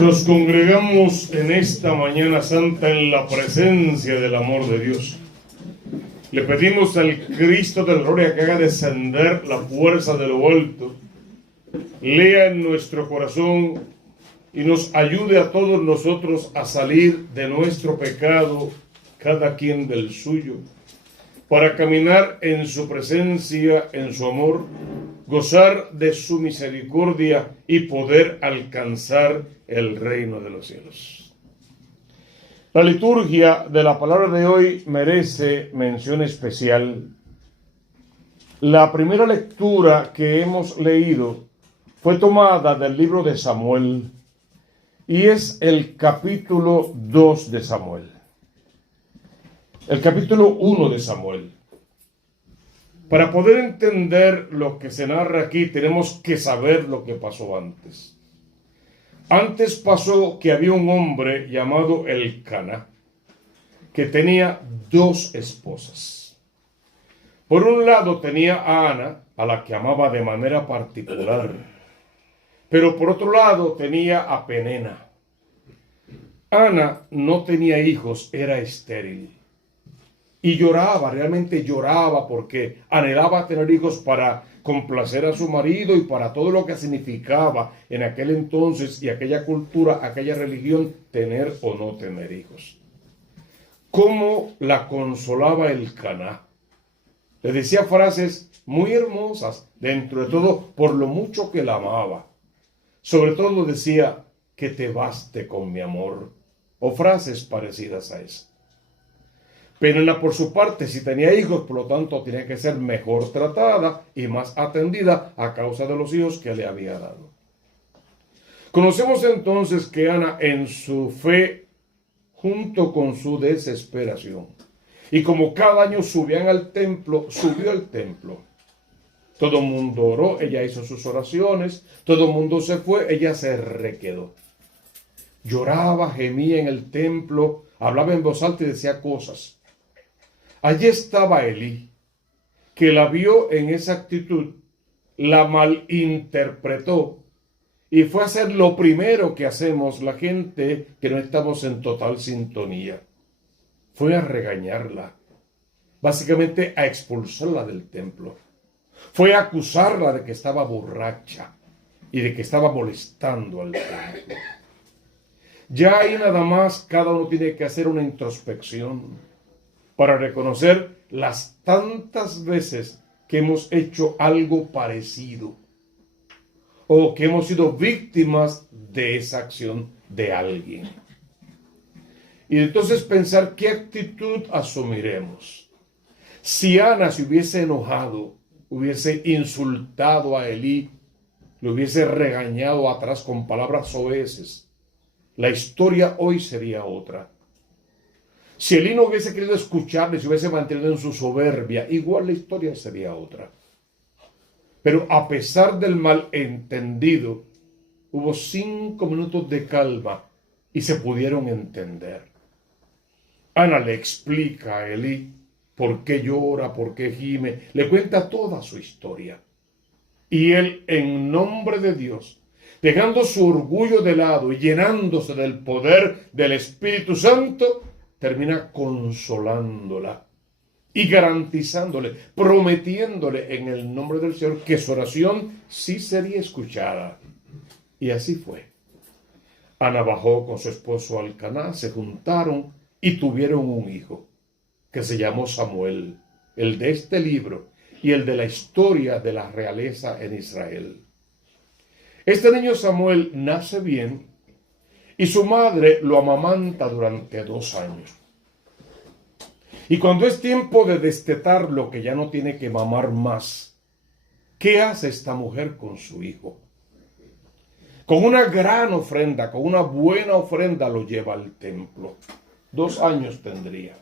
Nos congregamos en esta mañana santa en la presencia del amor de Dios. Le pedimos al Cristo de la gloria que haga descender la fuerza de lo alto, lea en nuestro corazón y nos ayude a todos nosotros a salir de nuestro pecado, cada quien del suyo, para caminar en su presencia, en su amor, gozar de su misericordia y poder alcanzar el reino de los cielos. La liturgia de la palabra de hoy merece mención especial. La primera lectura que hemos leído fue tomada del libro de Samuel y es el capítulo 2 de Samuel. El capítulo 1 de Samuel. Para poder entender lo que se narra aquí, tenemos que saber lo que pasó antes. Antes pasó que había un hombre llamado Elcana, que tenía dos esposas. Por un lado tenía a Ana, a la que amaba de manera particular, pero por otro lado tenía a Penena. Ana no tenía hijos, era estéril. Y lloraba, realmente lloraba porque anhelaba tener hijos para complacer a su marido y para todo lo que significaba en aquel entonces y aquella cultura, aquella religión, tener o no tener hijos. ¿Cómo la consolaba Elcana? Le decía frases muy hermosas, dentro de todo, por lo mucho que la amaba. Sobre todo decía, que te baste con mi amor, o frases parecidas a esa. Penena, por su parte, si tenía hijos, por lo tanto, tenía que ser mejor tratada y más atendida a causa de los hijos que le había dado. Conocemos entonces que Ana, en su fe, junto con su desesperación, y como cada año subían al templo, subió al templo. Todo el mundo oró, ella hizo sus oraciones, todo el mundo se fue, ella se requedó. Lloraba, gemía en el templo, hablaba en voz alta y decía cosas. Allí estaba Elí, que la vio en esa actitud, la malinterpretó y fue a hacer lo primero que hacemos la gente que no estamos en total sintonía. Fue a regañarla, básicamente a expulsarla del templo. Fue a acusarla de que estaba borracha y de que estaba molestando al templo. Ya ahí nada más cada uno tiene que hacer una introspección para reconocer las tantas veces que hemos hecho algo parecido o que hemos sido víctimas de esa acción de alguien. Y entonces pensar qué actitud asumiremos. Si Ana se hubiese enojado, hubiese insultado a Elí, le hubiese regañado atrás con palabras soeces, la historia hoy sería otra. Si Elí no hubiese querido escucharle, si hubiese mantenido en su soberbia, igual la historia sería otra. Pero a pesar del malentendido, hubo 5 minutos de calma y se pudieron entender. Ana le explica a Elí por qué llora, por qué gime, le cuenta toda su historia. Y él, en nombre de Dios, dejando su orgullo de lado y llenándose del poder del Espíritu Santo, termina consolándola y garantizándole, prometiéndole en el nombre del Señor que su oración sí sería escuchada. Y así fue. Ana bajó con su esposo al Elcana, se juntaron y tuvieron un hijo que se llamó Samuel, el de este libro y el de la historia de la realeza en Israel. Este niño Samuel nace bien y su madre lo amamanta durante 2 años. Y cuando es tiempo de destetarlo, que ya no tiene que mamar más, ¿qué hace esta mujer con su hijo? Con una gran ofrenda, con una buena ofrenda lo lleva al templo. 2 años tendría.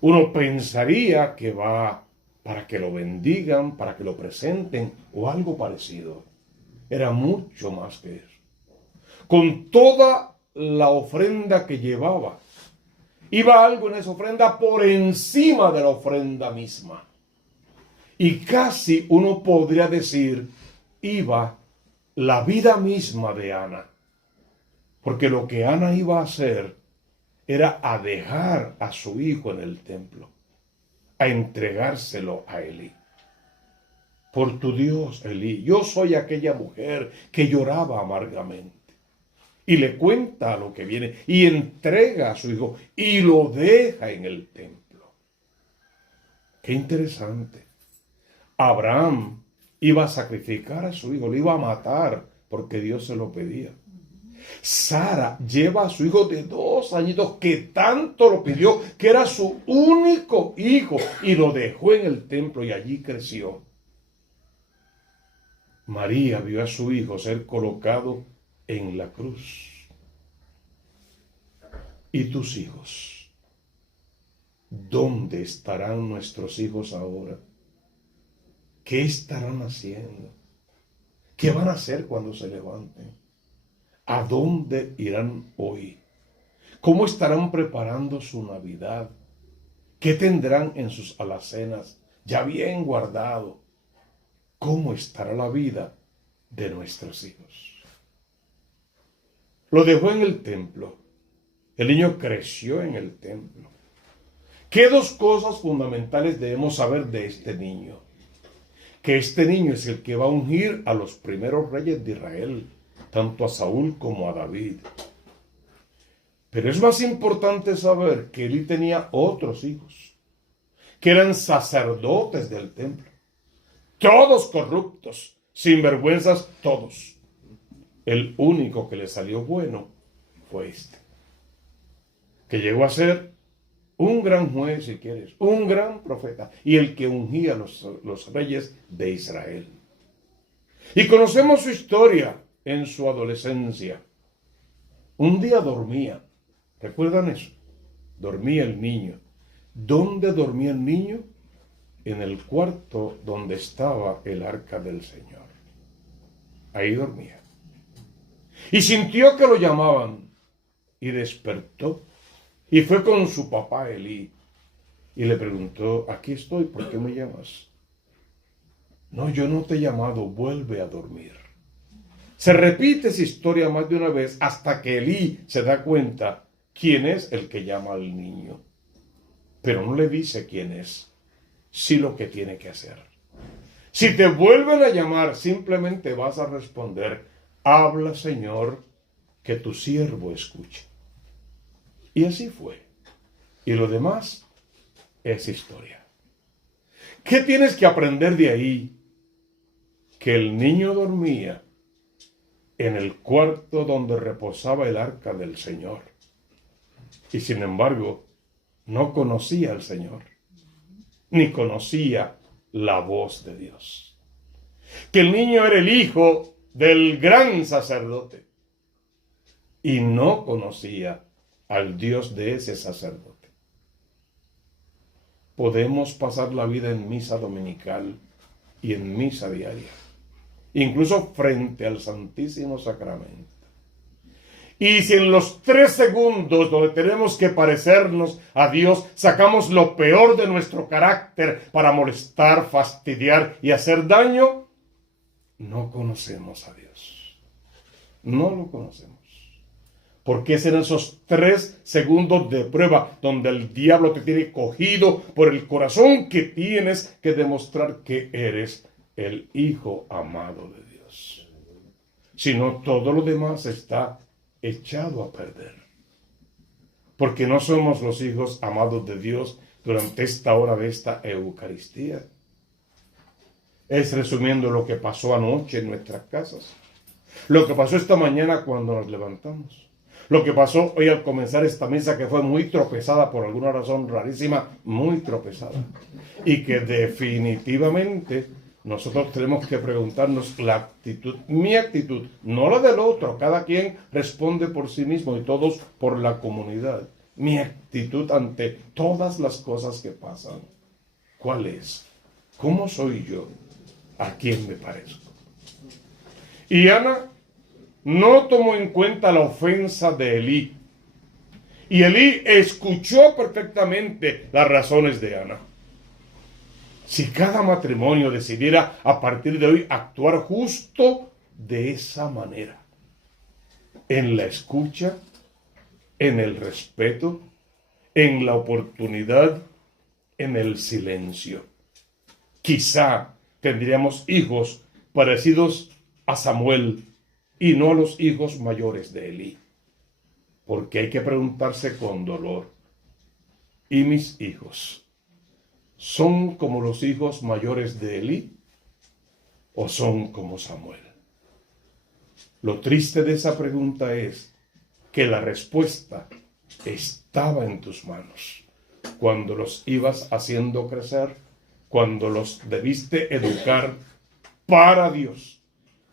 Uno pensaría que va para que lo bendigan, para que lo presenten o algo parecido. Era mucho más que eso. Con toda la ofrenda que llevaba, iba algo en esa ofrenda por encima de la ofrenda misma. Y casi uno podría decir, iba la vida misma de Ana. Porque lo que Ana iba a hacer era a dejar a su hijo en el templo, a entregárselo a Elí. Por tu Dios, Elí, yo soy aquella mujer que lloraba amargamente. Y le cuenta lo que viene y entrega a su hijo y lo deja en el templo. Qué interesante. Abraham iba a sacrificar a su hijo, lo iba a matar porque Dios se lo pedía. Sara lleva a su hijo de 2 añitos que tanto lo pidió, que era su único hijo, y lo dejó en el templo y allí creció. María vio a su hijo ser colocado en la cruz. ¿Y tus hijos? ¿Dónde estarán nuestros hijos ahora? ¿Qué estarán haciendo? ¿Qué van a hacer cuando se levanten? ¿A dónde irán hoy? ¿Cómo estarán preparando su Navidad? ¿Qué tendrán en sus alacenas ya bien guardado? ¿Cómo estará la vida de nuestros hijos? Lo dejó en el templo. El niño creció en el templo. ¿Qué 2 cosas fundamentales debemos saber de este niño? Que este niño es el que va a ungir a los primeros reyes de Israel, tanto a Saúl como a David. Pero es más importante saber que Elí tenía otros hijos, que eran sacerdotes del templo, todos corruptos, sinvergüenzas todos. El único que le salió bueno fue este, que llegó a ser un gran juez, si quieres, un gran profeta, y el que ungía a los reyes de Israel. Y conocemos su historia en su adolescencia. Un día dormía, ¿recuerdan eso? Dormía el niño. ¿Dónde dormía el niño? En el cuarto donde estaba el arca del Señor. Ahí dormía. Y sintió que lo llamaban, y despertó, y fue con su papá Elí, y le preguntó: aquí estoy, ¿por qué me llamas? No, yo no te he llamado, vuelve a dormir. Se repite esa historia más de una vez hasta que Elí se da cuenta quién es el que llama al niño. Pero no le dice quién es, sí lo que tiene que hacer. Si te vuelven a llamar, simplemente vas a responder: habla, Señor, que tu siervo escuche. Y así fue. Y lo demás es historia. ¿Qué tienes que aprender de ahí? Que el niño dormía en el cuarto donde reposaba el arca del Señor. Y sin embargo, no conocía al Señor, ni conocía la voz de Dios. Que el niño era el hijo del gran sacerdote y no conocía al Dios de ese sacerdote. Podemos pasar la vida en misa dominical y en misa diaria, incluso frente al Santísimo Sacramento. Y si en los 3 segundos donde tenemos que parecernos a Dios, sacamos lo peor de nuestro carácter para molestar, fastidiar y hacer daño, no conocemos a Dios. No lo conocemos. Porque es en esos 3 segundos de prueba donde el diablo te tiene cogido por el corazón que tienes que demostrar que eres el hijo amado de Dios. Si no, todo lo demás está echado a perder. Porque no somos los hijos amados de Dios durante esta hora de esta Eucaristía. Es resumiendo lo que pasó anoche en nuestras casas, lo que pasó esta mañana cuando nos levantamos, lo que pasó hoy al comenzar esta misa, que fue muy tropezada por alguna razón rarísima, muy tropezada, y que definitivamente nosotros tenemos que preguntarnos la actitud, mi actitud, no la del otro. Cada quien responde por sí mismo y todos por la comunidad. Mi actitud ante todas las cosas que pasan, ¿cuál es? ¿Cómo soy yo? ¿A quién me parezco? Y Ana no tomó en cuenta la ofensa de Elí. Y Elí escuchó perfectamente las razones de Ana. Si cada matrimonio decidiera a partir de hoy actuar justo de esa manera, en la escucha, en el respeto, en la oportunidad, en el silencio. Quizá tendríamos hijos parecidos a Samuel y no a los hijos mayores de Elí. Porque hay que preguntarse con dolor, ¿y mis hijos son como los hijos mayores de Elí o son como Samuel? Lo triste de esa pregunta es que la respuesta estaba en tus manos cuando los ibas haciendo crecer, cuando los debiste educar para Dios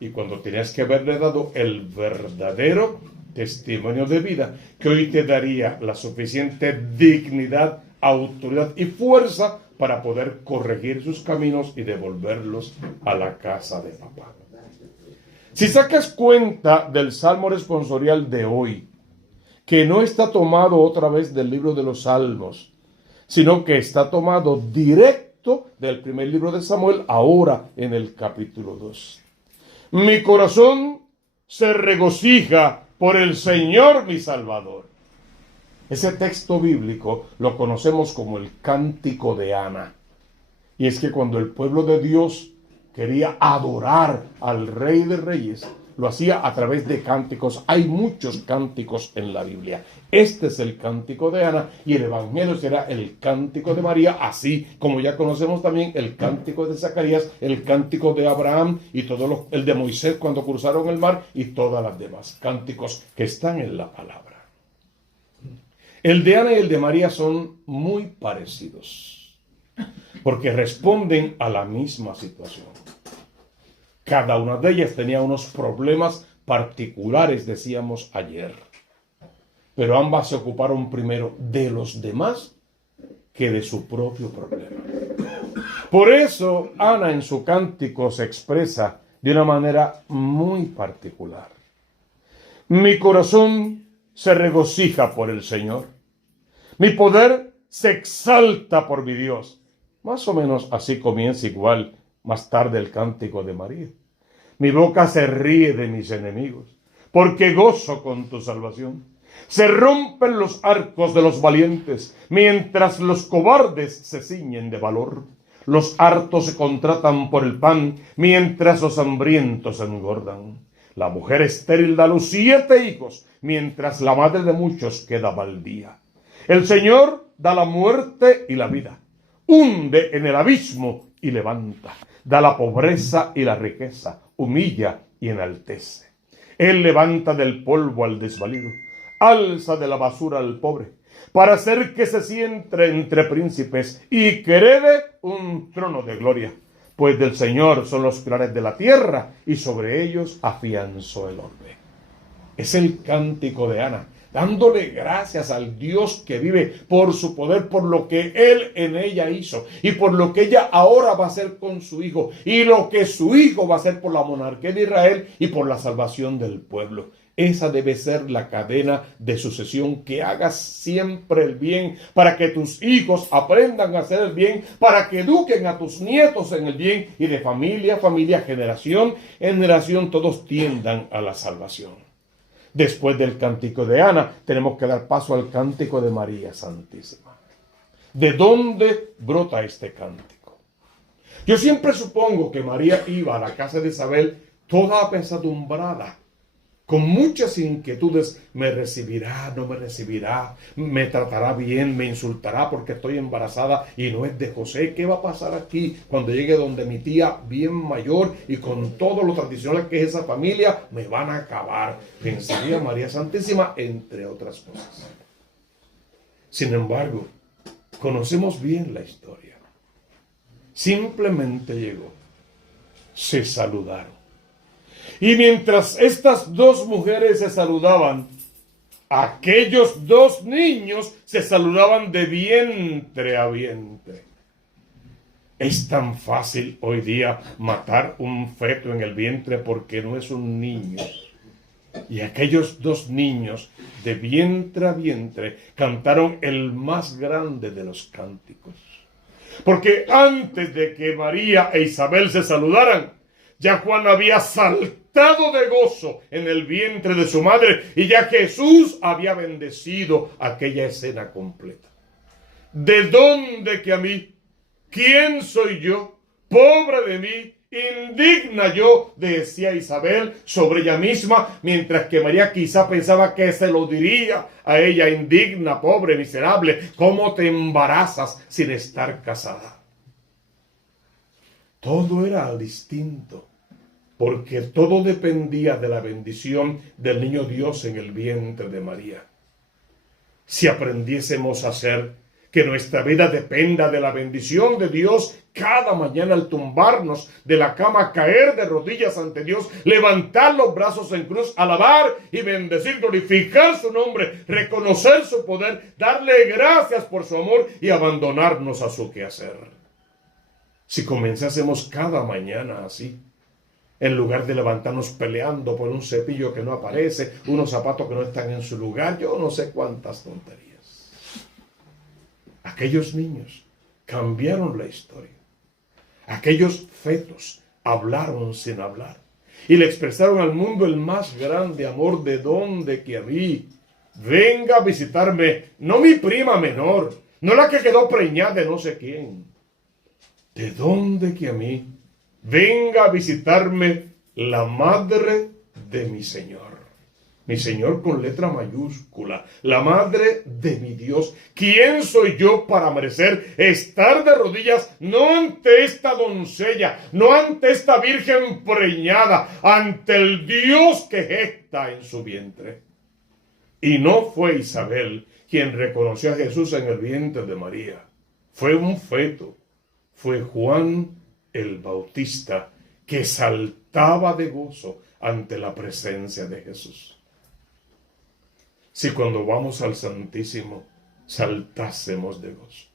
y cuando tenías que haberle dado el verdadero testimonio de vida que hoy te daría la suficiente dignidad, autoridad y fuerza para poder corregir sus caminos y devolverlos a la casa de papá. Si sacas cuenta del Salmo responsorial de hoy, que no está tomado otra vez del libro de los Salmos, sino que está tomado directo del primer libro de Samuel, ahora en el capítulo 2. Mi corazón se regocija por el Señor mi Salvador. Ese texto bíblico lo conocemos como el Cántico de Ana. Y es que cuando el pueblo de Dios quería adorar al Rey de Reyes, lo hacía a través de cánticos. Hay muchos cánticos en la Biblia. Este es el Cántico de Ana y el Evangelio será el Cántico de María, así como ya conocemos también el Cántico de Zacarías, el Cántico de Abraham y el de Moisés cuando cruzaron el mar y todas las demás cánticos que están en la palabra. El de Ana y el de María son muy parecidos porque responden a la misma situación. Cada una de ellas tenía unos problemas particulares, decíamos ayer. Pero ambas se ocuparon primero de los demás que de su propio problema. Por eso Ana en su cántico se expresa de una manera muy particular. Mi corazón se regocija por el Señor. Mi poder se exalta por mi Dios. Más o menos así comienza igual más tarde el Cántico de María. Mi boca se ríe de mis enemigos, porque gozo con tu salvación. Se rompen los arcos de los valientes, mientras los cobardes se ciñen de valor. Los hartos se contratan por el pan, mientras los hambrientos engordan. La mujer estéril da a luz 7 hijos, mientras la madre de muchos queda baldía. El Señor da la muerte y la vida, hunde en el abismo y levanta, da la pobreza y la riqueza, humilla y enaltece. Él levanta del polvo al desvalido, alza de la basura al pobre, para hacer que se siente entre príncipes y que herede un trono de gloria. Pues del Señor son los pilares de la tierra, y sobre ellos afianzó el orbe. Es el cántico de Ana, dándole gracias al Dios que vive por su poder, por lo que Él en ella hizo y por lo que ella ahora va a hacer con su hijo y lo que su hijo va a hacer por la monarquía de Israel y por la salvación del pueblo. Esa debe ser la cadena de sucesión, que hagas siempre el bien para que tus hijos aprendan a hacer el bien, para que eduquen a tus nietos en el bien y de familia a familia, generación en generación, todos tiendan a la salvación. Después del cántico de Ana, tenemos que dar paso al cántico de María Santísima. ¿De dónde brota este cántico? Yo siempre supongo que María iba a la casa de Isabel toda apesadumbrada, con muchas inquietudes. ¿Me recibirá? ¿No me recibirá? ¿Me tratará bien? ¿Me insultará porque estoy embarazada y no es de José? ¿Qué va a pasar aquí cuando llegue donde mi tía bien mayor y con todo lo tradicional que es esa familia? Me van a acabar, pensaría María Santísima, entre otras cosas. Sin embargo, conocemos bien la historia. Simplemente llegó, se saludaron. Y mientras estas dos mujeres se saludaban, aquellos 2 niños se saludaban de vientre a vientre. Es tan fácil hoy día matar un feto en el vientre porque no es un niño. Y aquellos 2 niños de vientre a vientre cantaron el más grande de los cánticos. Porque antes de que María e Isabel se saludaran, Ya Juan había saltado de gozo en el vientre de su madre y ya Jesús había bendecido aquella escena completa. ¿De dónde que a mí? ¿Quién soy yo? Pobre de mí, indigna yo, decía Isabel sobre ella misma, mientras que María quizá pensaba que se lo diría a ella: indigna, pobre, miserable, ¿cómo te embarazas sin estar casada? Todo era distinto, porque todo dependía de la bendición del niño Dios en el vientre de María. Si aprendiésemos a hacer que nuestra vida dependa de la bendición de Dios, cada mañana al tumbarnos de la cama, caer de rodillas ante Dios, levantar los brazos en cruz, alabar y bendecir, glorificar su nombre, reconocer su poder, darle gracias por su amor y abandonarnos a su quehacer. Si comenzásemos cada mañana así, en lugar de levantarnos peleando por un cepillo que no aparece, unos zapatos que no están en su lugar, yo no sé cuántas tonterías. Aquellos niños cambiaron la historia. Aquellos fetos hablaron sin hablar y le expresaron al mundo el más grande amor. ¿De dónde que a mí? Venga a visitarme, no mi prima menor, no la que quedó preñada de no sé quién. ¿De dónde que a mí? Venga a visitarme la madre de mi Señor. Mi Señor con letra mayúscula, la madre de mi Dios. ¿Quién soy yo para merecer estar de rodillas no ante esta doncella, no ante esta virgen preñada, ante el Dios que gesta en su vientre? Y no fue Isabel quien reconoció a Jesús en el vientre de María. Fue un feto. Fue Juan el Bautista, que saltaba de gozo ante la presencia de Jesús. Si cuando vamos al Santísimo saltásemos de gozo,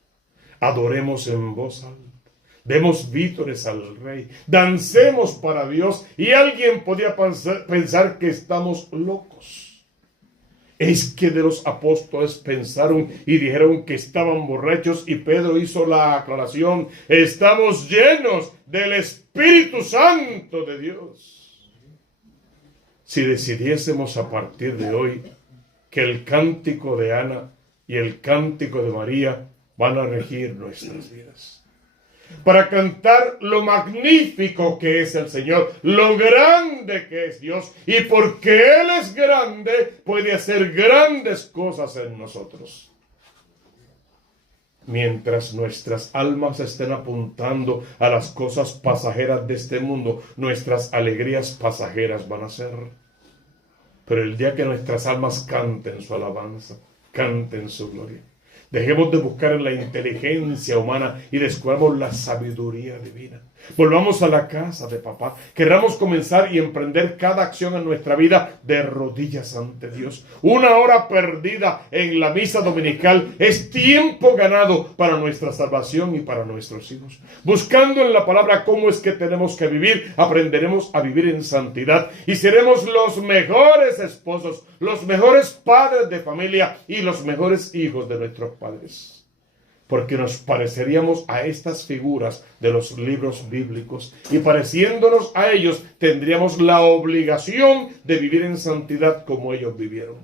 adoremos en voz alta, demos vítores al Rey, dancemos para Dios, y alguien podría pensar que estamos locos. Es que de los apóstoles pensaron y dijeron que estaban borrachos, y Pedro hizo la aclaración: estamos llenos del Espíritu Santo de Dios. Si decidiésemos a partir de hoy que el cántico de Ana y el cántico de María van a regir nuestras vidas, para cantar lo magnífico que es el Señor, lo grande que es Dios, y porque Él es grande, puede hacer grandes cosas en nosotros. Mientras nuestras almas estén apuntando a las cosas pasajeras de este mundo, nuestras alegrías pasajeras van a ser. Pero el día que nuestras almas canten su alabanza, canten su gloria, dejemos de buscar en la inteligencia humana y descubramos la sabiduría divina. Volvamos a la casa de papá. Querramos comenzar y emprender cada acción en nuestra vida de rodillas ante Dios. Una hora perdida en la misa dominical es tiempo ganado para nuestra salvación y para nuestros hijos. Buscando en la palabra cómo es que tenemos que vivir, aprenderemos a vivir en santidad y seremos los mejores esposos, los mejores padres de familia y los mejores hijos de nuestros padres. Porque nos pareceríamos a estas figuras de los libros bíblicos, y pareciéndonos a ellos tendríamos la obligación de vivir en santidad como ellos vivieron.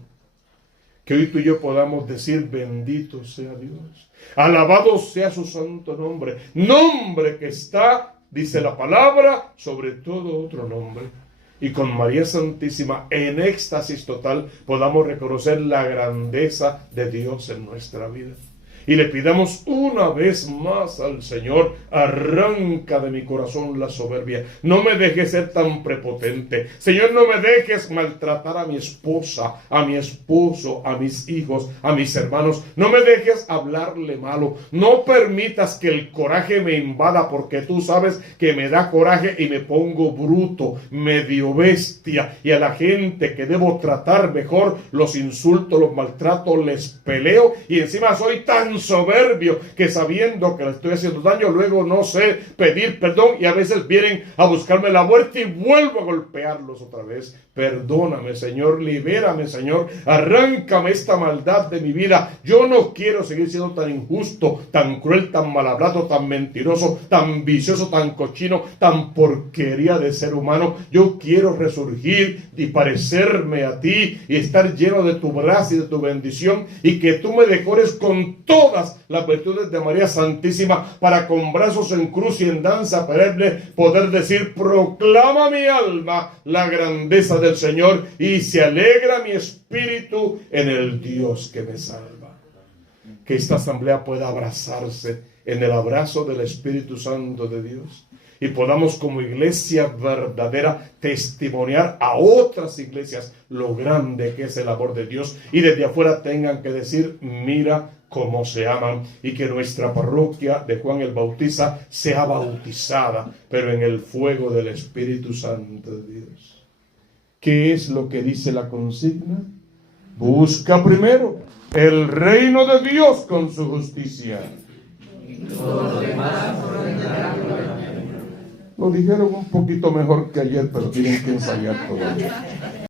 Que hoy tú y yo podamos decir: bendito sea Dios, alabado sea su santo nombre, nombre que está, dice la palabra, sobre todo otro nombre. Y con María Santísima en éxtasis total podamos reconocer la grandeza de Dios en nuestra vida. Y le pidamos una vez más al Señor: arranca de mi corazón la soberbia, no me dejes ser tan prepotente. Señor, no me dejes maltratar a mi esposa, a mi esposo, a mis hijos, a mis hermanos. No me dejes hablarle malo. No permitas que el coraje me invada, porque tú sabes que me da coraje y me pongo bruto, medio bestia. Y a la gente que debo tratar mejor los insulto, los maltrato, les peleo, y encima soy tan corazón soberbio que sabiendo que le estoy haciendo daño, luego no sé pedir perdón y a veces vienen a buscarme la muerte y vuelvo a golpearlos otra vez. Perdóname, Señor, libérame, Señor, arráncame esta maldad de mi vida. Yo no quiero seguir siendo tan injusto, tan cruel, tan mal hablado, tan mentiroso, tan vicioso, tan cochino, tan porquería de ser humano. Yo quiero resurgir y parecerme a ti y estar lleno de tu gracia y de tu bendición, y que tú me decores con todas las virtudes de María Santísima, para con brazos en cruz y en danza perenne poder decir: proclama mi alma la grandeza del Señor, y se alegra mi espíritu en el Dios que me salva. Que esta asamblea pueda abrazarse en el abrazo del Espíritu Santo de Dios, y podamos como iglesia verdadera testimoniar a otras iglesias lo grande que es el amor de Dios, y desde afuera tengan que decir: mira cómo se aman, y que nuestra parroquia de Juan el Bautista sea bautizada, pero en el fuego del Espíritu Santo de Dios. ¿Qué es lo que dice la consigna? Busca primero el reino de Dios con su justicia. Lo dijeron un poquito mejor que ayer, pero tienen que ensayar todavía.